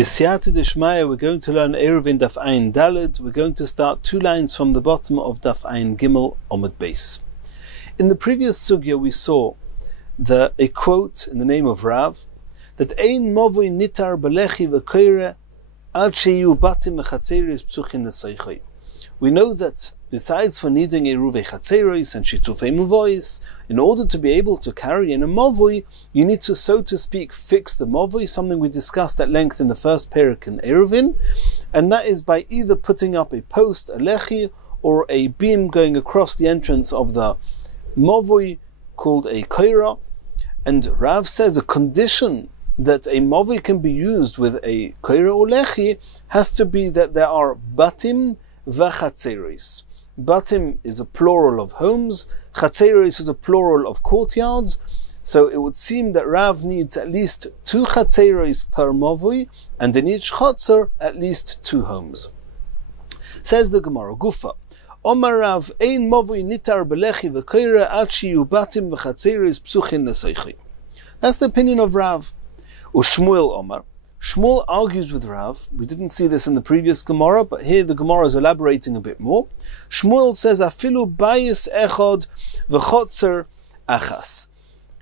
B'siyata d'shmaya, we're going to learn Eirovin Daf Ayin Daled. We're going to start 2 lines from the bottom of Daf Ayin Gimel Omid Beis. In the previous sugya we saw a quote in the name of Rav, that Ein Movoi Nitar Belechi V'Koire Ad Sheyu Batim V'Chatzeris Psuchin L'Soichoi. We know that besides for needing Eruve Chatzeris and Shitufei Muvois, in order to be able to carry in a Movoi, you need to, so to speak, fix the Movoi, something we discussed at length in the first parak in Eiroבין, and that is by either putting up a post, a lechi, or a beam going across the entrance of the Movoi called a koira. And Rav says a condition that a Movoi can be used with a koira or lechi has to be that there are batim v'chatzeris. Batim is a plural of homes, chatzeris is a plural of courtyards, so it would seem that Rav needs at least 2 chatzeris per Movoi, and in each chatzer at least 2 homes. Says the Gemara, Gufa, Omar Rav, Ein Movoi nitar belechi v'koira ad shiyu batim v'chatzeris psuchin l'soichi. That's the opinion of Rav. Ushmuel Omar. Shmuel argues with Rav. We didn't see this in the previous Gemara, but here the Gemara is elaborating a bit more. Shmuel says, Afilu bayis echod v'chotzer achas.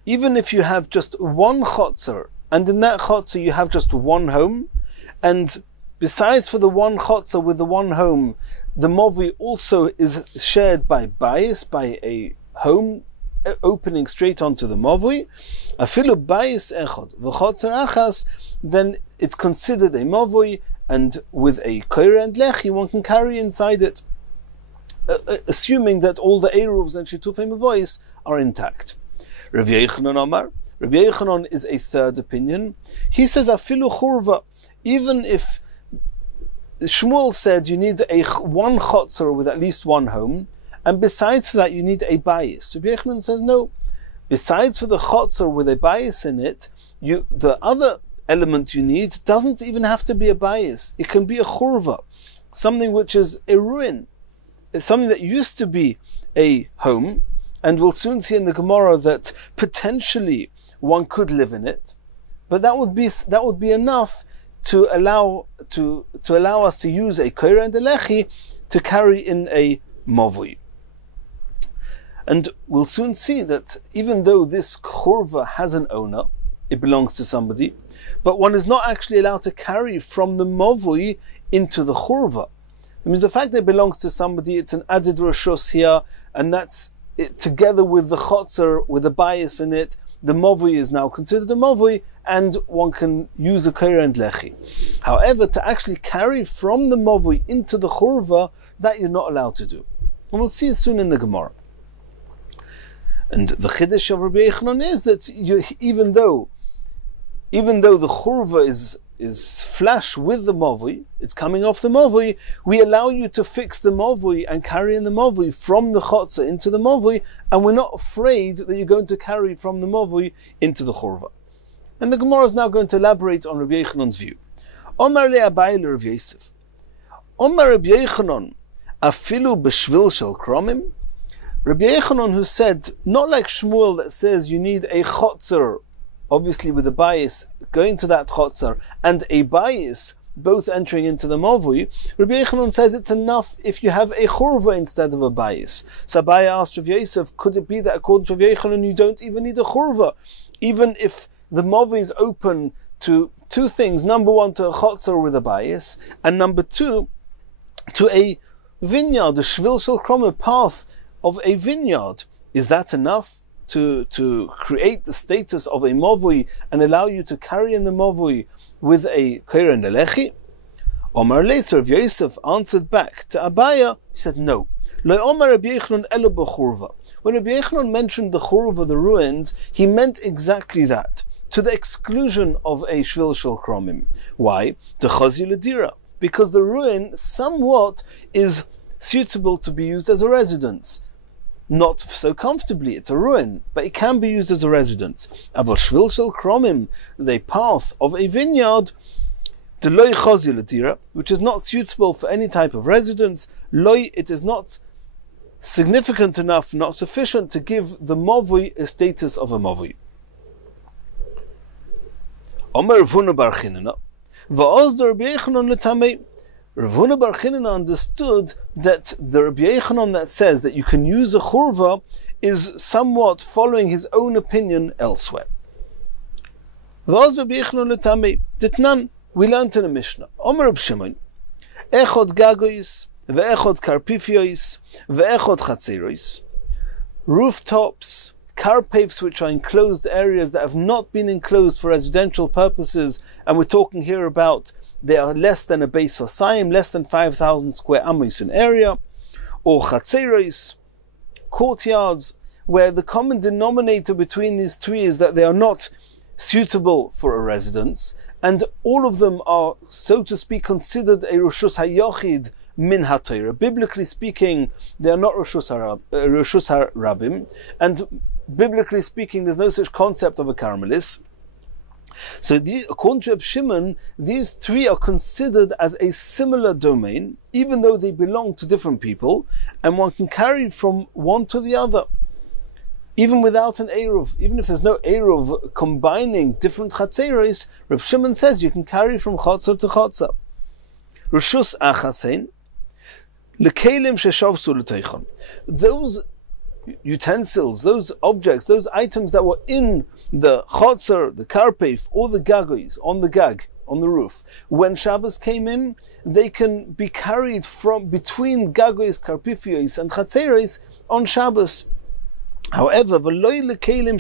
Even if you have just one chotzer, and in that chotzer you have just one home, and besides for the one chotzer with the one home, the Movoi also is shared by bayis, by a home opening straight onto the Movoi, afilu bayis echod v'chotzer achas, then it's considered a Movoi, and with a koira and lechi one can carry inside it, assuming that all the eruvs and shitufei mevois are intact. Rav Yochanan Omar. Rav Yochanan is a third opinion. He says afilu churva, even if Shmuel said you need one chotzer with at least one home, and besides for that you need a bayis. Rav Yochanan says no. Besides for the chotzer with a bayis in it, the other element you need doesn't even have to be a bayis. It can be a churva, something which is a ruin, something that used to be a home, and we'll soon see in the Gemara that potentially one could live in it, but that would be enough to allow us to use a koira and a lechi to carry in a Movoi. And we'll soon see that even though this churva has an owner, it belongs to somebody, but one is not actually allowed to carry from the Movoi into the churva. It means the fact that it belongs to somebody, it's an added rashos here, and that's it, together with the chotzer, with the bayis in it, the Movoi is now considered a Movoi, and one can use a koira and lechi. However, to actually carry from the Movoi into the churva, that you're not allowed to do. And we'll see it soon in the Gemara. And the chiddush of Rabbi Yochanan is that even though the churva is flash with the Movoi, it's coming off the Movoi, we allow you to fix the Movoi and carry in the Movoi from the chotzer into the Movoi, and we're not afraid that you're going to carry from the Movoi into the churva. And the Gemara is now going to elaborate on Rabbi Yochanan's view. Omar le Abai le Rav Yosef. Omar Rabbi Yochanan, afilu b'shvil shel kromim. Rabbi Yochanan, who said, not like Shmuel that says you need a chotzer, obviously with a bayis going to that chotzer, and a bayis both entering into the Movoi, Rabbi Yochanan says it's enough if you have a churva instead of a bayis. So Abai asked Rav Yosef, could it be that according to Rav Yochanan you don't even need a churva, even if the Movoi is open to 2 things, number 1 to a chotzer with a bayis, and number 2 to a vineyard, a shvil shel krom, a path of a vineyard? Is that enough to create the status of a Movoi and allow you to carry in the Movoi with a koira and a lechi? Omar later of Yosef answered back to Abaya, he said no. Lo Omar Rabbi Yochanan elo b'churva. When Rabbi Yochanan mentioned the churva, the ruins, he meant exactly that, to the exclusion of a shvil shel kromim. Why? Dechazi ledira, because the ruin somewhat is suitable to be used as a residence. Not so comfortably, it's a ruin, but it can be used as a residence. Aval shvil shel kromim, the path of a vineyard, deloi chazi ledira, which is not suitable for any type of residence. Loi, it is not significant enough, not sufficient to give the Movoi a status of a Movoi. Omer Ravuna bar Chinana. V'oz the Rabbi Yochanan l'tamei. Rav Huna bar Chinina understood that the Rabbi Yochanan that says that you can use a churva is somewhat following his own opinion elsewhere. V'oz Rabbi Yochanan l'tamei. Ditnan, we learned in the Mishnah. Omer Reb Shimon, echod gagois, ve'echod karpifiois, ve'echod chatzerois. Rooftops, carpaves which are enclosed areas that have not been enclosed for residential purposes, and we're talking here about they are less than a base or saim, less than 5,000 square amos in area, or chatzerois, courtyards, where the common denominator between these three is that they are not suitable for a residence, and all of them are, so to speak, considered a Roshus HaYochid min HaTorah. Biblically speaking, they are not Roshus HaRabim, and biblically speaking, there's no such concept of a Carmelis. So according to Reb Shimon, these three are considered as a similar domain, even though they belong to different people, and one can carry from one to the other, even without an Eruv. Even if there's no Eruv combining different Chatzeros, Reb Shimon says you can carry from Chotzer to Chotzer. Rishus Achasein, Lekelim Sheshavsu L'Teichon. Those utensils, those objects, those items that were in the chotzer, the karpef, or the gagois, on the gag, on the roof, when Shabbos came in, they can be carried from between gagois, karpifios, and chatzeros on Shabbos. However, kelim,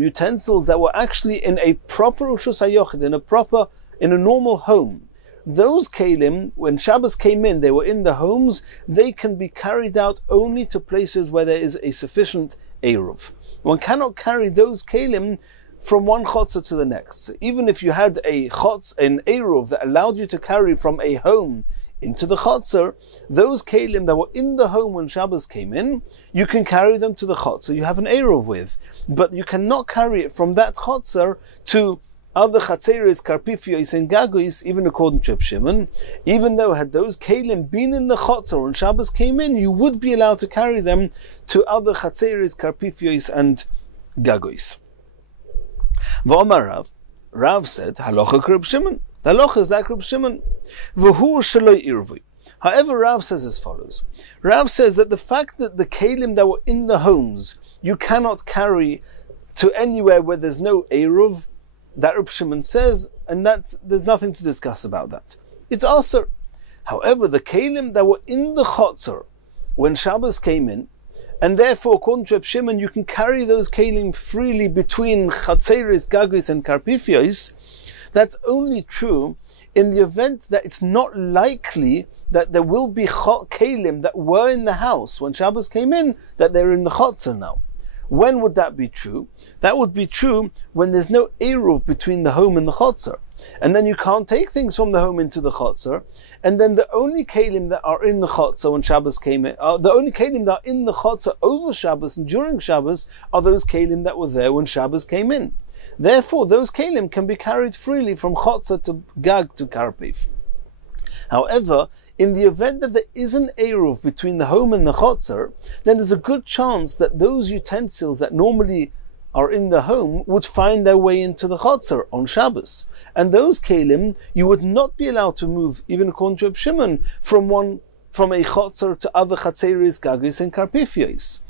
utensils that were actually in a proper Roshus HaYochid, in a normal home, those kelim, when Shabbos came in, they were in the homes, they can be carried out only to places where there is a sufficient Eruv. One cannot carry those kelim from one chotzer to the next. So even if you had an Eruv that allowed you to carry from a home into the chotzer, those kelim that were in the home when Shabbos came in, you can carry them to the chotzer you have an Eruv with. But you cannot carry it from that chotzer to other chatzeros, karpifios, and gagois, even according to Reb Shimon, even though had those kelim been in the chotzer when Shabbos came in, you would be allowed to carry them to other chatzeros, karpifios, and gagois. V'omar Rav said, halacha Reb Shimon. The halacha is like Reb Shimon. V'hu sheloi irvui. However, Rav says as follows. Rav says that the fact that the kelim that were in the homes, you cannot carry to anywhere where there's no eruv, that Reb Shimon says, and that there's nothing to discuss about that. It's aser. However, the kelim that were in the chotzer when Shabbos came in, and therefore, according to Reb Shimon, you can carry those kelim freely between chatzeris, gagois, and karpifios. That's only true in the event that it's not likely that there will be kelim that were in the house when Shabbos came in, that they're in the chotzer now. When would that be true? That would be true when there's no eruv between the home and the chotzer. And then you can't take things from the home into the chotzer. And then the only kelim that are in the chotzer when Shabbos came in, the only kelim that are in the chotzer over Shabbos and during Shabbos are those kelim that were there when Shabbos came in. Therefore, those kelim can be carried freely from chotzer to gag to karpif. However, in the event that there is an eruv between the home and the chotzer, then there's a good chance that those utensils that normally are in the home would find their way into the chotzer on Shabbos. And those kelim, you would not be allowed to move, even according to Reb Shimon, from a chotzer to other chatzeris, gagis, and karpifios.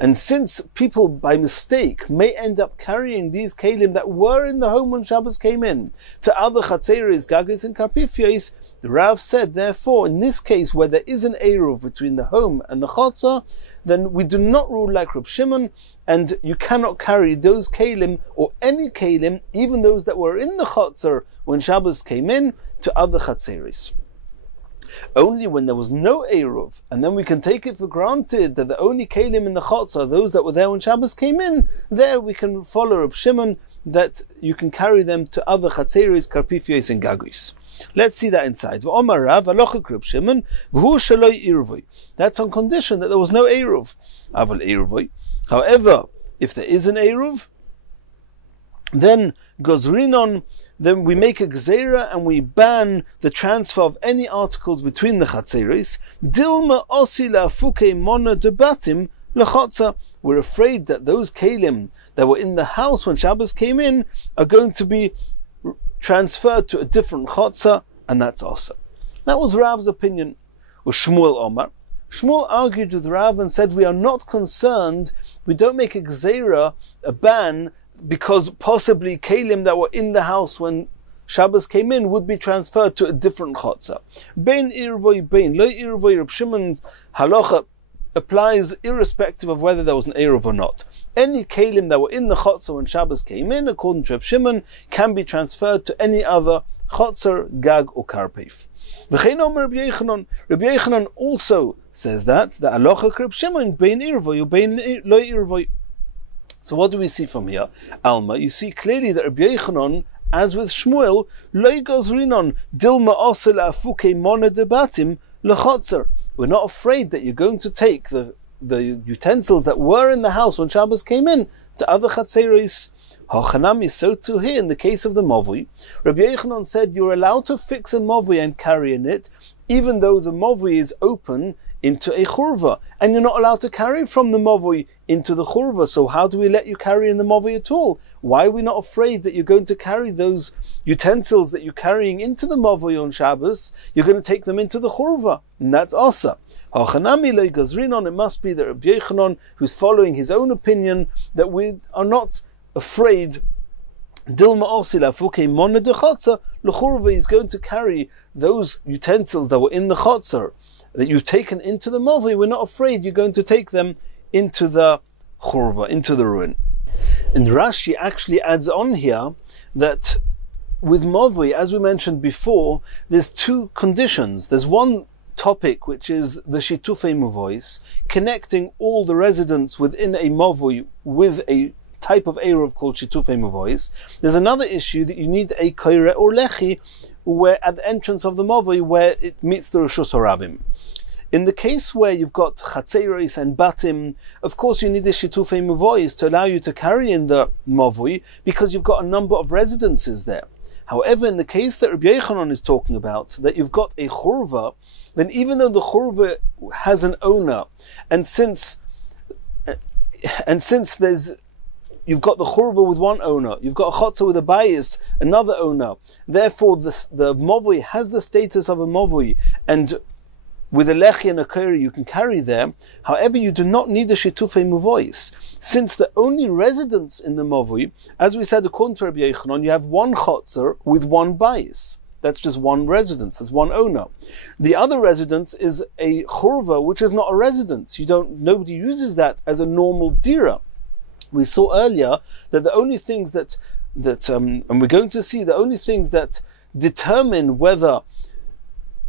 And since people by mistake may end up carrying these kelim that were in the home when Shabbos came in to other chatzeris, gagis, and karpifios, the Rav said, therefore, in this case where there is an eruv between the home and the chotzer, then we do not rule like Reb Shimon, and you cannot carry those kelim or any kelim, even those that were in the chotzer when Shabbos came in, to other chatzeris. Only when there was no eruv, and then we can take it for granted that the only kelim in the chotzer are those that were there when Shabbos came in, there we can follow Reb Shimon that you can carry them to other chatzeris, karpifios, and gagois. Let's see that inside. V'omar Rav, halacha Reb Shimon, v'hu sheloi irvui. That's on condition that there was no eruv. Aval irvui. However, if there is an eruv, then gozrinon, then we make a gzeira and we ban the transfer of any articles between the chatzeris. Dilma osi la'afuke mona debatim lechotza. We're afraid that those kelim that were in the house when Shabbos came in are going to be transferred to a different chotza, and that's also. That was Rav's opinion. Or Shmuel Omar. Shmuel argued with Rav and said, we are not concerned, we don't make a gzeira, a ban, because possibly kelim that were in the house when Shabbos came in would be transferred to a different chotza. Bein Irovoy, bein lo Irovoy, Reb Shimon's halacha applies irrespective of whether there was an Eruv or not. Any kelim that were in the chotzer when Shabbos came in, according to Reb Shimon, can be transferred to any other chotzer, gag, or karpef. V'chein omer Reb Yechanan. Reb Yechanan also says that the halacha Reb Shimon bein Irovoy or bein lo Irovoy. So what do we see from here? Alma, you see clearly that Reb Yechanan, as with Shmuel, lo gozrinon dilma osel afuke mona debatim lechotzer. We're not afraid that you're going to take the utensils that were in the house when Shabbos came in to other chatzeros. Hachanami, so too here in the case of the movui. Rabbi Yechanan said you're allowed to fix a movui and carry in it, even though the movui is open into a churva, and you're not allowed to carry from the movui into the churva. So how do we let you carry in the movui at all? Why are we not afraid that you're going to carry those utensils that you're carrying into the movui on Shabbos? You're going to take them into the churva, and that's asa. Hachanami le gazrinon. It must be that Rabbi Yechanan, who's following his own opinion, that we are not afraid. Dilma osila fuke mona de chotzer lechurva is going to carry those utensils that were in the chotzer that you've taken into the movui. We're not afraid you're going to take them into the churva, into the ruin. And Rashi actually adds on here that with movui, as we mentioned before, there's two conditions. There's one topic which is the shitufei muvois, connecting all the residents within a movui with a type of eruv called shitufei muvois. There's another issue that you need a koire or lechi, where at the entrance of the movui where it meets the reshus harabim. In the case where you've got chatzeros and batim, of course you need a shitufei muvois to allow you to carry in the movui because you've got a number of residences there. However, in the case that Rabbi Yechanan is talking about, that you've got a churva, then even though the churva has an owner, and since you've got the churva with one owner, you've got a chotzer with a bias, another owner, therefore the movui has the status of a movui, and with a lechi and a keri you can carry there. However, you do not need a shitufei muvois, since the only residence in the movui, as we said according to Rabbi Yechanan, you have one chotzer with one bias. That's just one residence, that's one owner. The other residence is a churva, which is not a residence. Nobody uses that as a normal dira. We saw earlier that the only things that and we're going to see the only things that determine whether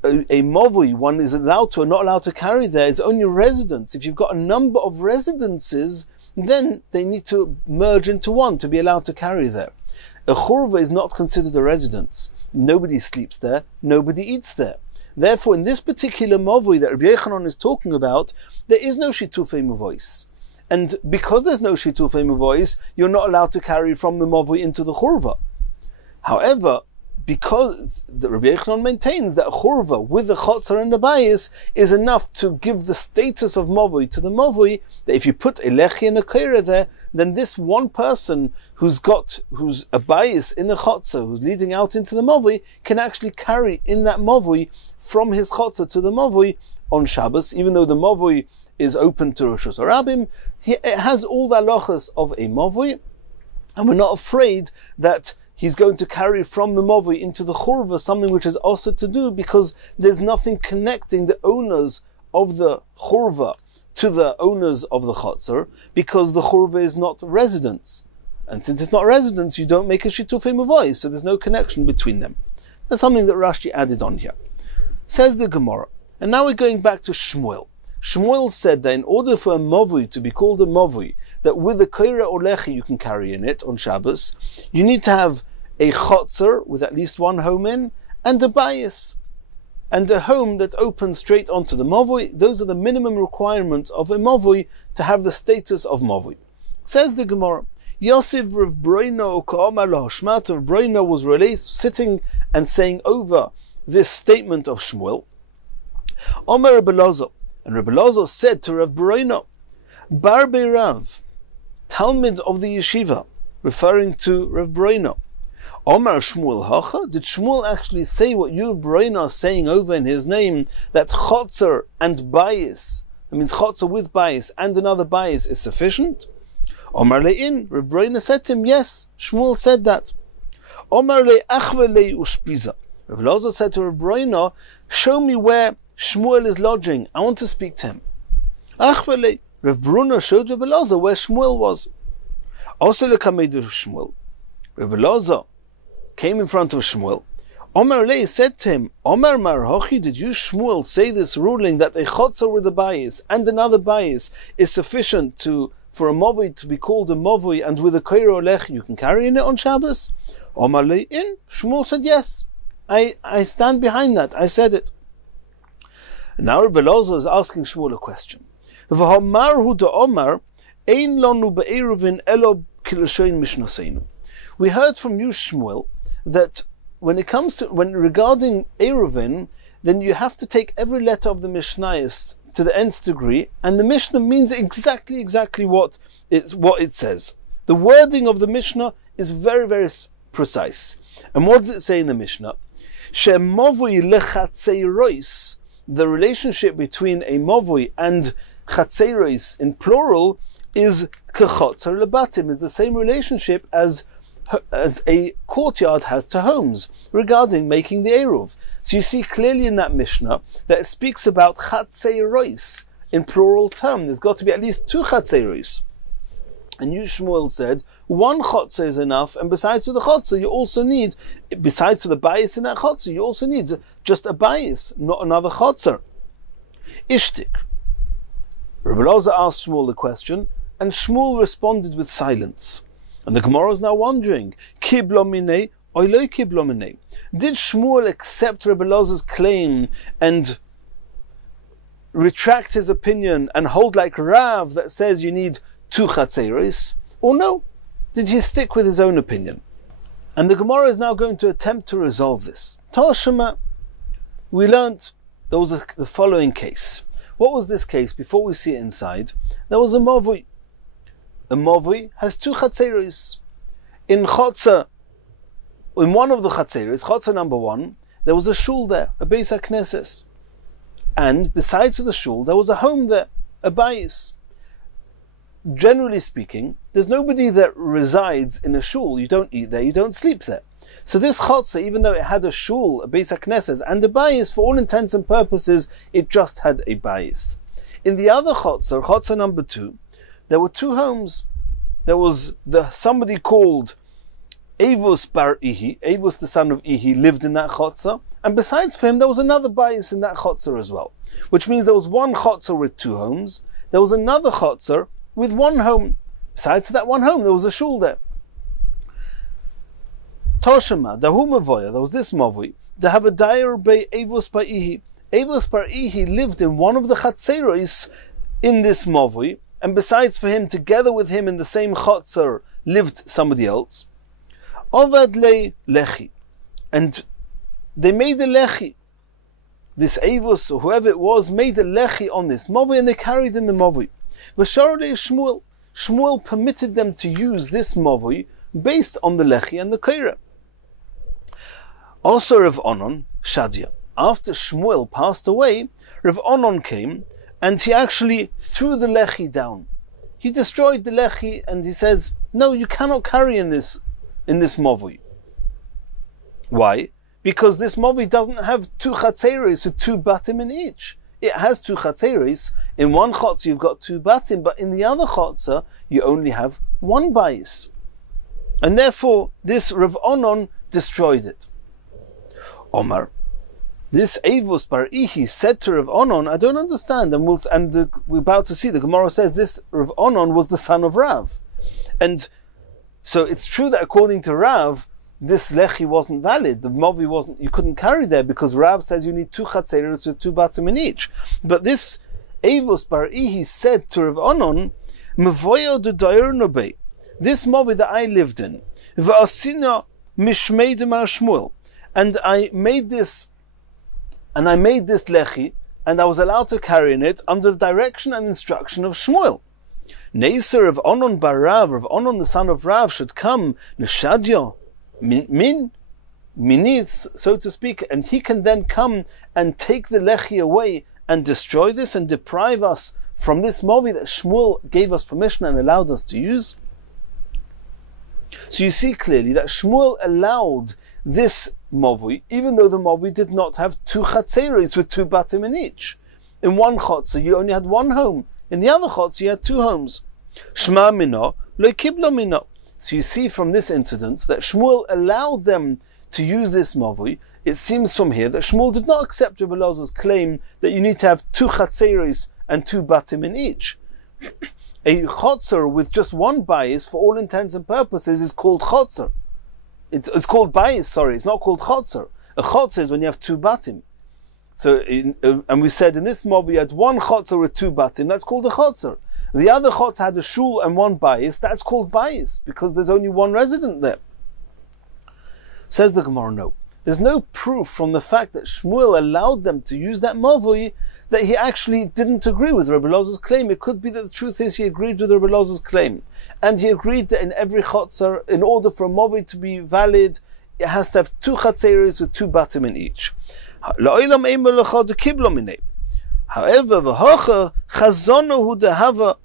a movui one is allowed to or not allowed to carry there is only residence. If you've got a number of residences, then they need to merge into one to be allowed to carry there. A churva is not considered a residence. Nobody sleeps there, nobody eats there. Therefore, in this particular movui that Rabbi Yechanan is talking about, there is no shitufei muvois. And because there's no shitufei muvois, you're not allowed to carry from the movui into the churva. However, because the Rabbi Yechanan maintains that a churva with the chotzer and the bias is enough to give the status of movui to the movui, that if you put a lechi and a koira there, then this one person who's a bias in the chotzer, who's leading out into the movui, can actually carry in that movui from his chotzer to the movui on Shabbos, even though the movui is open to reshus harabim. It has all the halachas of a movui, and we're not afraid that he's going to carry from the movui into the churva something which is also to do, because there's nothing connecting the owners of the churva to the owners of the chotzer, because the churva is not residence. And since it's not residence, you don't make a shitufei muvois, so there's no connection between them. That's something that Rashi added on here. Says the Gemara. And now we're going back to Shmuel. Shmuel said that in order for a movui to be called a movui, that with a koira or lechi you can carry in it on Shabbos, you need to have a chotzer with at least one home in, and a bias, and a home that's open straight onto the movui. Those are the minimum requirements of a movui to have the status of movui. Says the Gemara, Yosef Rav Broino Ka'amar Lahashmat. Rav Broino was released, sitting and saying over this statement of Shmuel. Omer Rebbe Lozo, and Rebbe Lozo said to Rav Broino, Barbe Rav, Talmud of the yeshiva, referring to Rav Broino. Omar Shmuel Hacha, did Shmuel actually say what you, Broino, are saying over in his name, that chotzer and bias, that means chotzer with bias and another bias, is sufficient? Omar Le'in, Rav Broino said to him, yes, Shmuel said that. Omar Le'achve Le'ushpiza, Rav Lozo said to Rav Broino, show me where Shmuel is lodging, I want to speak to him. Achve Le, Rav Bruno showed Rav Lozo where Shmuel was. Also Le'kamedu Shmuel, Rav Lozo came in front of Shmuel. Omar Lei said to him, Omar Marhochi, did you, Shmuel, say this ruling that a chotzer with a bias and another bias is sufficient for a movoi to be called a movoi, and with a koiro lech you can carry in it on Shabbos? Omar Lei in. Shmuel said, yes, I stand behind that, I said it. And now Rabbi Lozo is asking Shmuel a question. V'hamarhu de Omar, ein lonu be'Eirovin elo kiloshoin mishnoseinu. We heard from you, Shmuel, that when regarding Eirovin, then you have to take every letter of the Mishnayos to the nth degree, and the Mishnah means exactly what it says. The wording of the Mishnah is very, very precise. And what does it say in the Mishnah? She'movoi lechatzerois, the relationship between a movoi and chatzerois in plural is kechotzer lebatim, is the same relationship as a courtyard has to homes regarding making the Eruv. So you see clearly in that Mishnah that it speaks about chatzerois in plural term. There's got to be at least two chatzerois. And you, Shmuel, said one chotzer is enough, and besides for the chotzer, you also need, besides for the bias in that chotzer, you also need just a bias, not another chotzer. Ishtik. Rabbi Loza asked Shmuel the question, and Shmuel responded with silence. And the Gemara is now wondering, Kiblomine, oiloi kiblomine. Did Shmuel accept Rabbi Loza's claim and retract his opinion and hold like Rav that says you need two chatzeros? Or no? Did he stick with his own opinion? And the Gemara is now going to attempt to resolve this. Tashema, we learnt there was the following case. What was this case? Before we see it inside, there was a movoi. A movoi has two chatzeros. In one of the chatzeros, chotzer number 1, there was a shul there, a beis hakneses. And besides the shul, there was a home there, a bayis. Generally speaking, there's nobody that resides in a shul. You don't eat there, you don't sleep there. So this chotzer, even though it had a shul, a beis hakneses, and a bayis, for all intents and purposes, it just had a bayis. In the other chotzer number 2, there were two homes. There was somebody called Avos bar Ihi. Avos, the son of Ihi, lived in that chotzer. And besides for him, there was another bayis in that chotzer as well. Which means there was one chotzer with two homes. There was another chotzer with one home. Besides that one home, there was a shul there. Toshema, dahu mavoya, there was this mavoi, to have a dair by Avos bar Ihi. Avos bar Ihi lived in one of the chatzeros in this mavoi. And besides for him, together with him in the same chotzer, lived somebody else. Ovad le lechi. And they made a lechi. This Avos, or whoever it was, made a lechi on this movoi, and they carried in the movoi. V'sharolei Shmuel. Shmuel permitted them to use this movoi based on the lechi and the koira. Also Rav Onon, Shadia. After Shmuel passed away, Rav Onon came, and he actually threw the lechi down. He destroyed the lechi, and he says, no, you cannot carry in this movoi. Why? Because this movoi doesn't have two chatzeros with two batim in each. It has two chatzeros. In one chotzer you've got two batim, but in the other chotzer you only have one bayis. And therefore this Rav Onon destroyed it. Omar, this Avos bar Ihi said to Rav Onon, I don't understand, and we're about to see, the Gemara says this Rav Onon was the son of Rav. And so it's true that according to Rav, this lechi wasn't valid, the movi wasn't, you couldn't carry there, because Rav says you need two chatzeros with two batim in each. But this Avos bar Ihi said to Rav Onon, Mevoyo de dair nobe, this movi that I lived in, v'asina mishmeidim al Shmuel, and I made this lechi, and I was allowed to carry in it under the direction and instruction of Shmuel. Neser of Onon bar Rav, Rav Onon the son of Rav, should come, Neshadyo, Minit, so to speak, and he can then come and take the lechi away and destroy this and deprive us from this movi that Shmuel gave us permission and allowed us to use. So you see clearly that Shmuel allowed this movi, even though the movi did not have two chatzeros with two batim in each. In one chotzer you only had one home, in the other chotzer you had two homes. Shma mino, lo kiblo mino. So you see from this incident that Shmuel allowed them to use this movi. It seems from here that Shmuel did not accept Rebbe Elazar's claim that you need to have two chatzeros and two batim in each. A chotzer with just one bayis, for all intents and purposes, is called chotzer. It's called bayis, sorry, it's not called chotzer. A chotzer is when you have two batim. So, and we said in this mob you had one chotzer with two batim, that's called a chotzer. The other chotzer had a shul and one bayis, that's called bayis, because there's only one resident there. Says the Gemara, no. There's no proof from the fact that Shmuel allowed them to use that mavoi that he actually didn't agree with Rebbe Elazar's claim. It could be that the truth is he agreed with Rebbe Elazar's claim. And he agreed that in every chotzer, in order for a mavoi to be valid, it has to have two chatzeros with two batim in each. However, v'hocher chazono hu dehava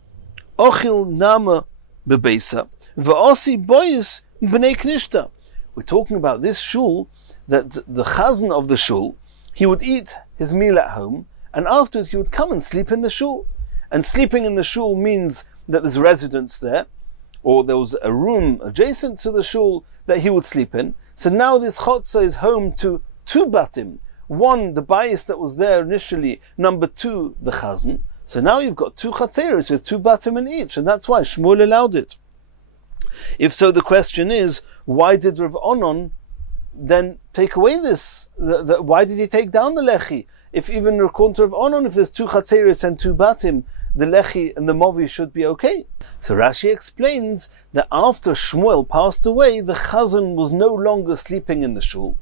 ochil nama bebeisa v'osi boyis b'nei knishta. We're talking about this shul, that the chazan of the shul, he would eat his meal at home, and afterwards he would come and sleep in the shul. And sleeping in the shul means that there's residence there, or there was a room adjacent to the shul that he would sleep in. So now this chotzer is home to two batim. One, the bayis that was there initially. Number two, the chazan. So now you've got two chatzeros with two batim in each, and that's why Shmuel allowed it. If so, the question is, why did Rav Onon then take away this? Why did he take down the lechi? If even according to Rav Onon, if there's two chatzeros and two batim, the lechi and the movi should be okay. So Rashi explains that after Shmuel passed away, the chazan was no longer sleeping in the shul,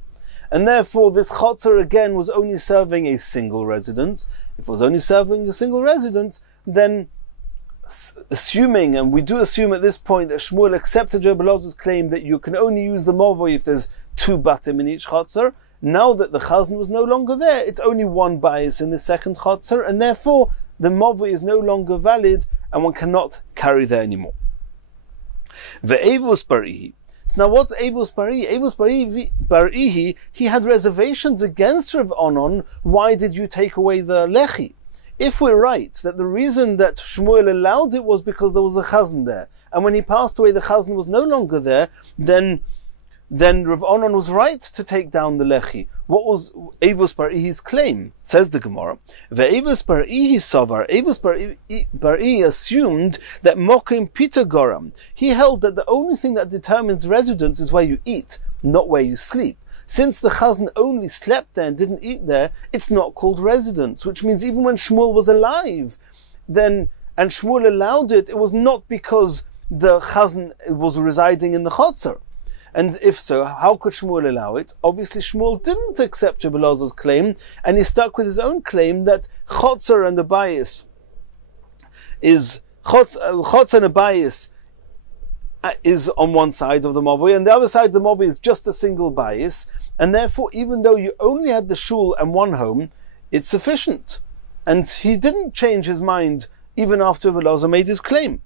and therefore this chotzer again was only serving a single residence. If it was only serving a single residence, then assuming, and we do assume at this point, that Shmuel accepted Rebbe Elazar's claim that you can only use the movoy if there's two batim in each chotzer. Now that the chazan was no longer there, it's only one bayis in the second chotzer, and therefore the movoy is no longer valid, and one cannot carry there anymore. Ve'evus barihi. So now what's Evus barihi? Evus barihi, he had reservations against Rav Onon. Why did you take away the lechi? If we're right that the reason that Shmuel allowed it was because there was a chazan there, and when he passed away the chazan was no longer there, then Rav Onon was right to take down the lechi. What was Evus barihi's claim? Says the Gemara, Ve'evus barihi savar, Evus barihi assumed that mokim pita goram. He held that the only thing that determines residence is where you eat, not where you sleep. Since the chazan only slept there and didn't eat there, it's not called residence, which means even when Shmuel was alive, and Shmuel allowed it, it was not because the chazan was residing in the chotzer. And if so, how could Shmuel allow it? Obviously Shmuel didn't accept Rebbe Elazar's claim, and he stuck with his own claim that chotzer and the bayis is chotzer and a bayis is on one side of the movi, and the other side of the movi is just a single bayis, and therefore even though you only had the shul and one home, it's sufficient. And he didn't change his mind even after Rebbe Elazar made his claim.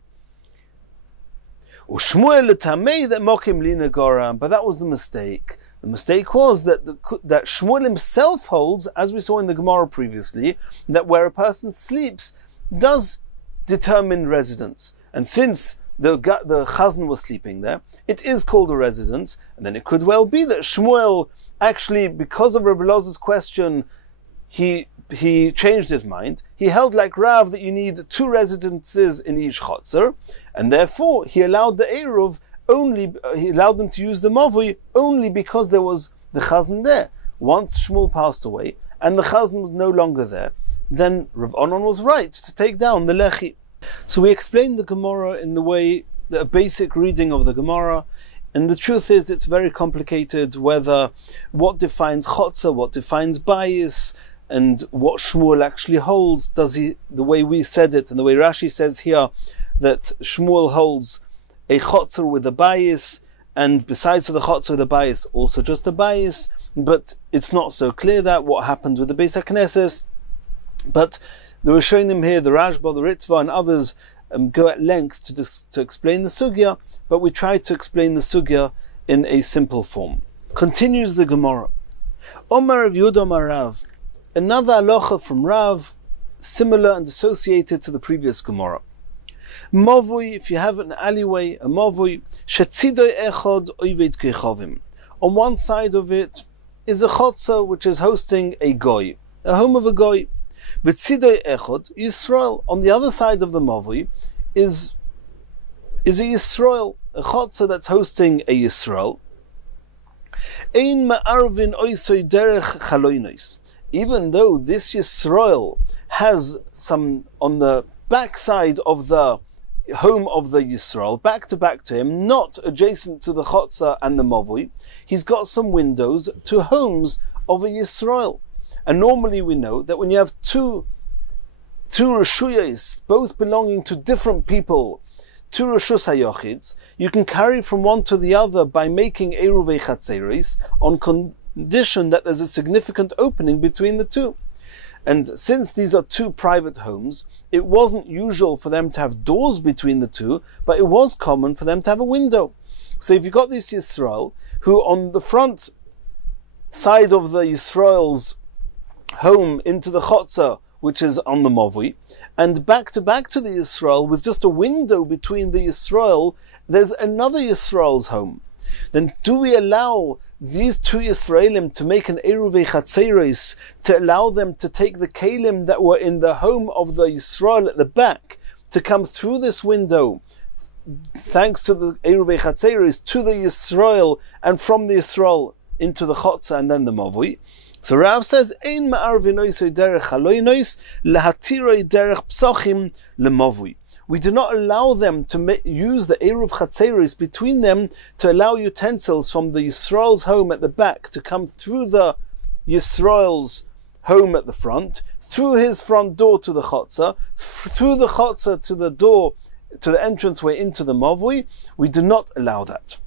Ushmuel letamei that mokim lina goram, but that was the mistake. The mistake was that Shmuel himself holds, as we saw in the Gemara previously, that where a person sleeps does determine residence. And since the chazan was sleeping there, it is called a residence, and then it could well be that Shmuel actually, because of Rebbe Elazar's question, he changed his mind. He held like Rav that you need two residences in each chotzer, and therefore he allowed the Eruv he allowed them to use the mavui only because there was the chazan there. Once Shmuel passed away and the chazan was no longer there, then Rav Onon was right to take down the lechi. So we explained the Gemara in the way, a basic reading of the Gemara, and the truth is it's very complicated what defines chotzer, what defines bayis, and what Shmuel actually holds. The way we said it and the way Rashi says here, that Shmuel holds a chotzer with a bayis, and besides for the chotzer with a bayis, also just a bayis, but it's not so clear that what happened with the Beis HaKnesses. But the Rishonim here, the Rashba, the Ritva, and others go at length to explain the sugya, but we try to explain the sugya in a simple form. Continues the Gemara. Omar Rav Yehuda Omar Rav, another halacha from Rav, similar and associated to the previous Gemara. Mavui, if you have an alleyway, a mavui, shetzidoi echod oived kechovim. On one side of it is a chotzer which is hosting a goy, a home of a goy. V'tzidoi echod Yisrael. On the other side of the mavui is a Yisrael, a chotzer that's hosting a Yisrael. Ein ma'arvin oisoi derech chaloinos. Even though this Yisrael has some on the backside of the home of the Yisrael, back to him, not adjacent to the chotzer and the mavui, he's got some windows to homes of a Yisrael. And normally we know that when you have two reshuyos, both belonging to different people, two reshus hayochids, you can carry from one to the other by making eiruvei chatzeros on condition that there's a significant opening between the two. And since these are two private homes, it wasn't usual for them to have doors between the two, but it was common for them to have a window. So if you've got this Yisrael, who on the front side of the Yisrael's home into the chotzer, which is on the mavui, and back to the Yisrael with just a window between the Yisrael, there's another Yisrael's home. Then do we allow these two Yisraelim to make an eiruvei chatzeros, to allow them to take the kalim that were in the home of the Yisrael at the back, to come through this window, thanks to the eiruvei chatzeros, to the Yisrael, and from the Yisrael into the chotzer and then the mavui? So Rav says, Ein ma'arvin oisoi derech chaloinos lehatiroi derech psochim lemavui. We do not allow them to use the eruv chatzeros between them to allow utensils from the Yisrael's home at the back to come through the Yisrael's home at the front, through his front door to the chotzer, through the chotzer to the door, to the entranceway into the mavui. We do not allow that.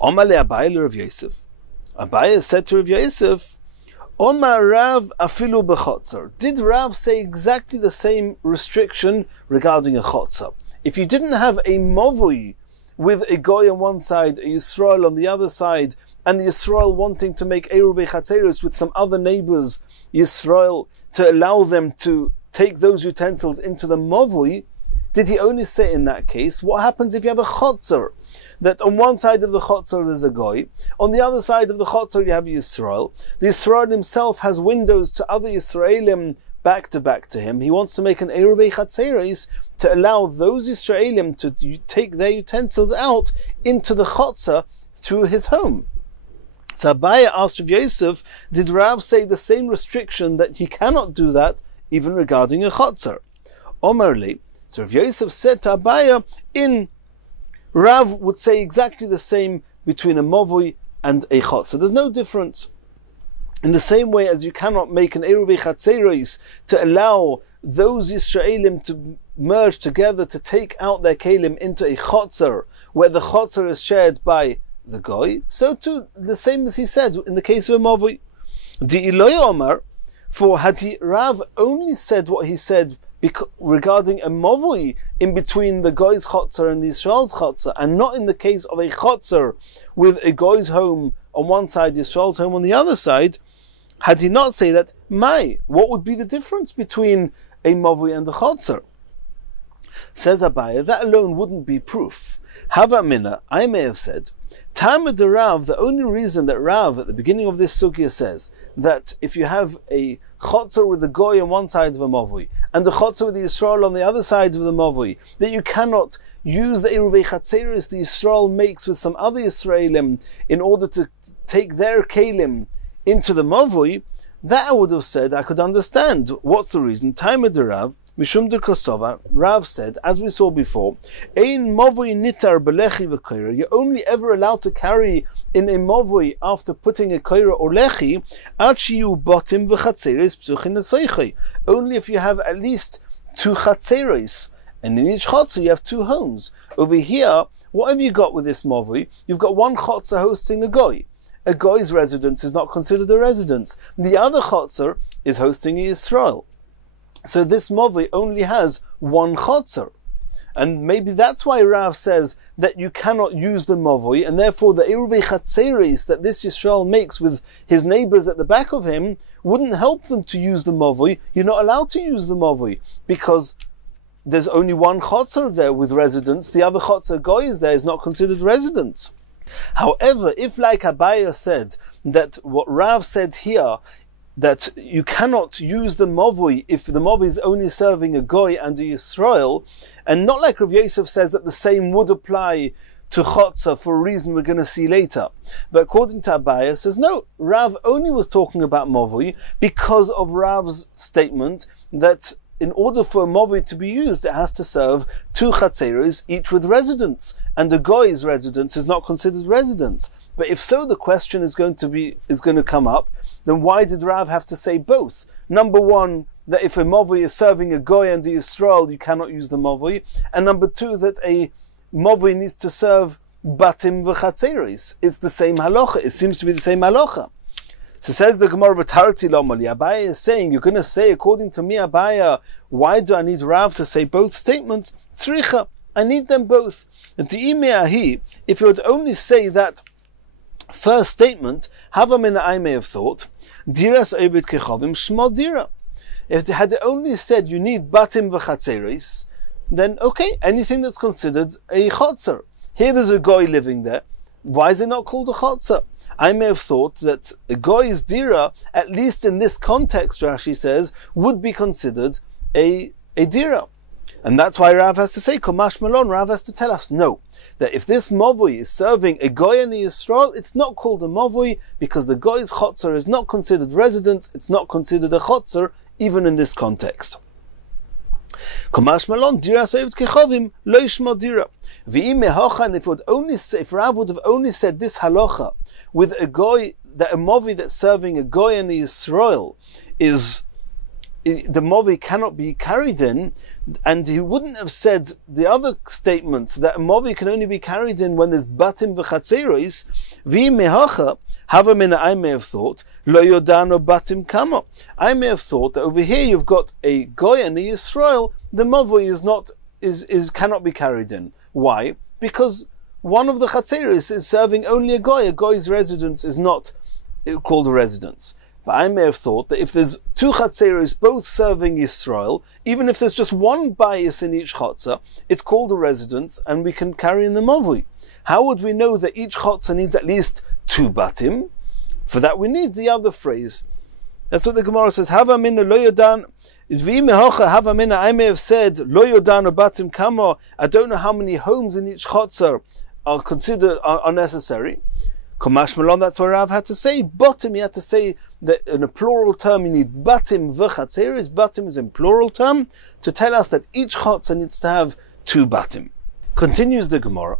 Omar le Abaye le Rav Yosef. Abaye said to Rav Yosef, Omar Rav afilu b'chotzer. Did Rav say exactly the same restriction regarding a chotzer? If you didn't have a mavui with a goy on one side, a Yisrael on the other side, and the Yisrael wanting to make eiruvei chatzeros with some other neighbors, Yisrael, to allow them to take those utensils into the mavui, did he only say in that case, what happens if you have a chotzer? That on one side of the chotzer there's a goy, on the other side of the chotzer you have Yisrael. The Yisrael himself has windows to other Yisraelim back to him. He wants to make an eiruvei chatzeros to allow those Yisraelim to take their utensils out into the chotzer through his home. So Abaye asked Rav Yosef, did Rav say the same restriction that he cannot do that even regarding a chotzer? Omerli. So Rav Yosef said to Abaye, Rav would say exactly the same between a mavui and a chotzer. There's no difference. In the same way as you cannot make an eiruvei chatzeros to allow those Yisraelim to merge together to take out their kalim into a chotzer, where the chotzer is shared by the goy, so too, the same as he said in the case of a mavui. Di Iloy Omar, for had Rav only said what he said regarding a mavui in between the goy's chotzer and the Yisrael's chotzer, and not in the case of a chotzer with a goy's home on one side, Yisrael's home on the other side, had he not say that, what would be the difference between a mavui and a chotzer? Says Abaye, that alone wouldn't be proof. Hava mina, I may have said, Tamid Rav, the only reason that Rav at the beginning of this sugya says that if you have a chotzer with the goy on one side of a mavui and a chotzer with the Yisrael on the other side of the mavui, that you cannot use the eiruvei chatzeros the Yisrael makes with some other Yisraelim in order to take their kalim into the mavui, that I would have said I could understand. What's the reason? Tamid Rav, Mishum de Kosova, Rav said, as we saw before, Ein mavui nitar belechi v'koira. You're only ever allowed to carry in a mavui after putting a koira or lechi, achiyu botim v'chatzeres psuchin eseichei. Only if you have at least two chatzeres. And in each chotzer you have two homes. Over here, what have you got with this movie? You've got one chotzer hosting a goy. A goy's residence is not considered a residence. The other chotzer is hosting a Yisrael. So this movie only has one chotzer. And maybe that's why Rav says that you cannot use the movie, and therefore the Iruvei Chatzeris that this Yisrael makes with his neighbors at the back of him wouldn't help them to use the movie. You're not allowed to use the movie because there's only one chotzer there with residence. The other chotzer goy is there is not considered residence. However, if like Abaya said, that what Rav said here, that you cannot use the movie if the movie is only serving a goy and a Yisrael, and not like Rav Yosef says that the same would apply to chotzer for a reason we're going to see later. But according to Abaya, says no, Rav only was talking about movie because of Rav's statement that in order for a movie to be used, it has to serve two chatzeros, each with residence, and a goy's residence is not considered residence. But if so, the question is going to come up. Then why did Rav have to say both? Number one, that if a movie is serving a goy and a Yisrael, you cannot use the movie, and number two, that a movie needs to serve batim v'chatzeros. It's the same halacha. It seems to be the same halacha. So says the Gemara, B'tarti lomali. Abaya is saying, you're going to say, according to me, Abaya, why do I need Rav to say both statements? Tzricha, I need them both. And to imeahi, if you would only say that first statement, Havamina, I may have thought, Diras Ovid Kechavim Shmo Dira. If it had only said you need batim v'chatzeros, then okay, anything that's considered a chotzer. Here there's a goy living there. Why is it not called a chotzer? I may have thought that a goy's dira, at least in this context, Rashi says, would be considered a dira. And that's why Rav has to say, Komash Malon, Rav has to tell us, no, that if this movui is serving a goy and a Yisrael, it's not called a movui, because the goy's chotzer is not considered residence, it's not considered a chotzer, even in this context. Komash Malon, dira saved kechovim, lo yishmo dira. V'im mehochan, if Rav would have only said this halacha, with a goy, that a movui that's serving a goy and a Yisrael is, the movui cannot be carried in, and he wouldn't have said the other statements that a movui can only be carried in when there's batim v'chatzeros. V'im mehacha havamina, I may have thought lo yodano batim kamo. I may have thought that over here you've got a goy and a Yisrael. The movui cannot be carried in. Why? Because one of the chatzeros is serving only a goy. A goy's residence is not called a residence. But I may have thought that if there's two chatzeros both serving Yisrael, even if there's just one bias in each chotzer, it's called a residence, and we can carry in the movui. How would we know that each chotzer needs at least two batim? For that we need the other phrase. That's what the Gemara says. Hava mina lo yodan. Hava mina, I may have said lo yodan batim kamo. I don't know how many homes in each chotzer are considered are necessary. Komash Malon, that's what Rav had to say. Batim, he had to say that in a plural term you need batim v'chatzeros. Batim is in plural term to tell us that each chotzer needs to have two batim. Continues the Gemara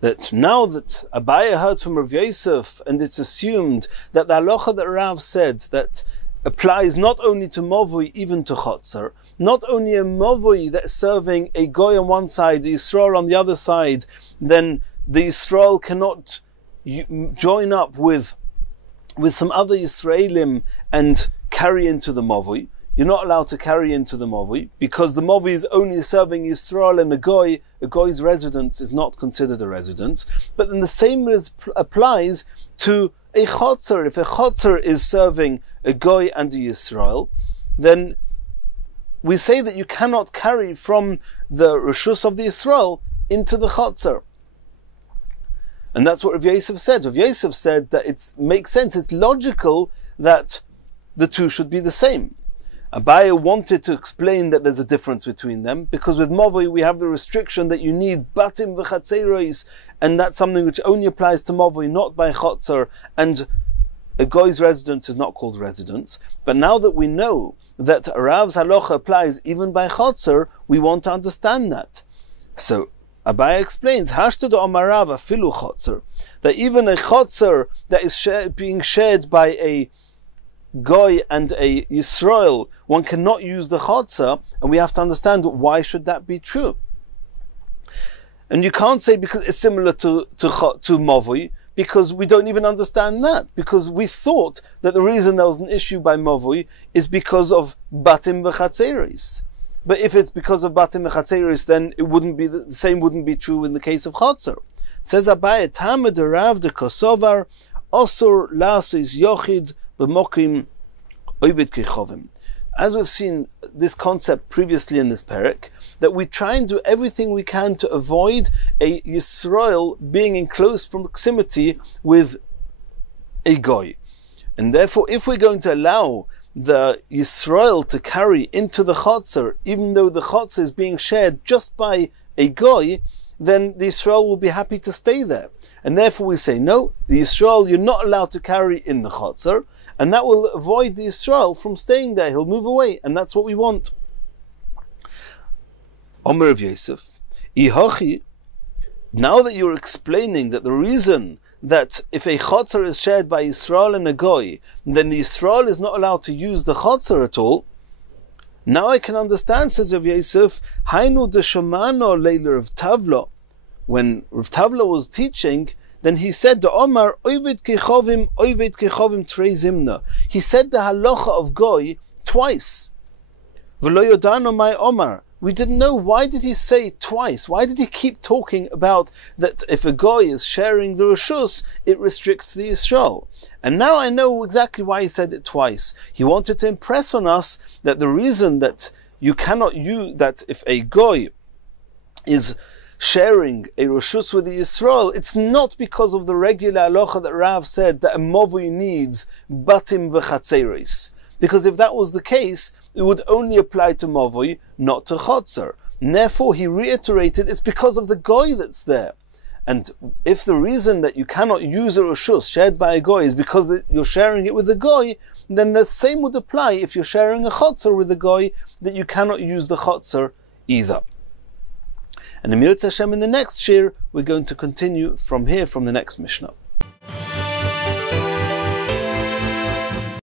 that now that Abaya heard from Rav Yosef, and it's assumed that the halacha that Rav said that applies not only to movui, even to chotzer, not only a movui that's serving a goy on one side, the Yisrael on the other side, then the Yisrael cannot join up with some other Yisraelim and carry into the movui. You're not allowed to carry into the movui because the movui is only serving Yisrael and a goy. A goy's residence is not considered a residence. But then the same applies to a chotzer. If a chotzer is serving a goy and a Yisrael, then we say that you cannot carry from the reshus of the Yisrael into the chotzer. And that's what Rav Yosef said. Rav Yosef said that it makes sense, it's logical that the two should be the same. Abaya wanted to explain that there's a difference between them, because with movui we have the restriction that you need batim v'chatzeros, and that's something which only applies to movui, not by chotzer, and a goy's residence is not called residence. But now that we know that Rav's halacha applies even by chotzer, we want to understand that. So Abaya explains, Hashtad Omarav afilu chotzer, that even a chotzer that is being shared by a Goy and a Yisrael, one cannot use the Chotzer, and we have to understand why should that be true. And you can't say because it's similar to Mavui, because we don't even understand that, because we thought that the reason there was an issue by Mavui is because of Batim v'Chatzeris. But if it's because of Batim v'Chatzeris, then it wouldn't be the same wouldn't be true in the case of Chotzer. Says Abaye, Tamed Rav de Kosovar, Osur Lasis Yochid b'Mokim Ovid Kechovim. As we've seen this concept previously in this parak, that we try and do everything we can to avoid a Yisrael being in close proximity with a Goy. And therefore, if we're going to allow the Yisrael to carry into the Chotzer, even though the Chotzer is being shared just by a Goy, then the Yisrael will be happy to stay there. And therefore we say, no, the Yisrael, you're not allowed to carry in the Chotzer, and that will avoid the Yisrael from staying there. He'll move away, and that's what we want. Omer of Yosef, Ihochi, now that you're explaining that the reason that if a Chotzer is shared by Yisrael and a Goy, then the Yisrael is not allowed to use the Chotzer at all, now I can understand, says Rav Yosef, Hainu de Shomano Leila Rav Tavla. When Rav Tavla was teaching, then he said the Omar Ovid Kechovim Trei Zimna. He said the halacha of Goy twice. V'lo yodano my Omar. We didn't know, why did he say twice? Why did he keep talking about that if a Goy is sharing the Rishus, it restricts the Yisrael? And now I know exactly why he said it twice. He wanted to impress on us that the reason that you cannot use, that if a Goy is sharing a Rishus with the Yisrael, it's not because of the regular halacha that Rav said that a Mavui needs Batim v'Chatzeris. Because if that was the case, it would only apply to Mavui, not to Chotzer. And therefore, he reiterated it's because of the Goy that's there. And if the reason that you cannot use a Rishus shared by a Goy is because you're sharing it with a Goy, then the same would apply if you're sharing a Chotzer with a Goy, that you cannot use the Chotzer either. And in the next shir, we're going to continue from here, from the next Mishnah.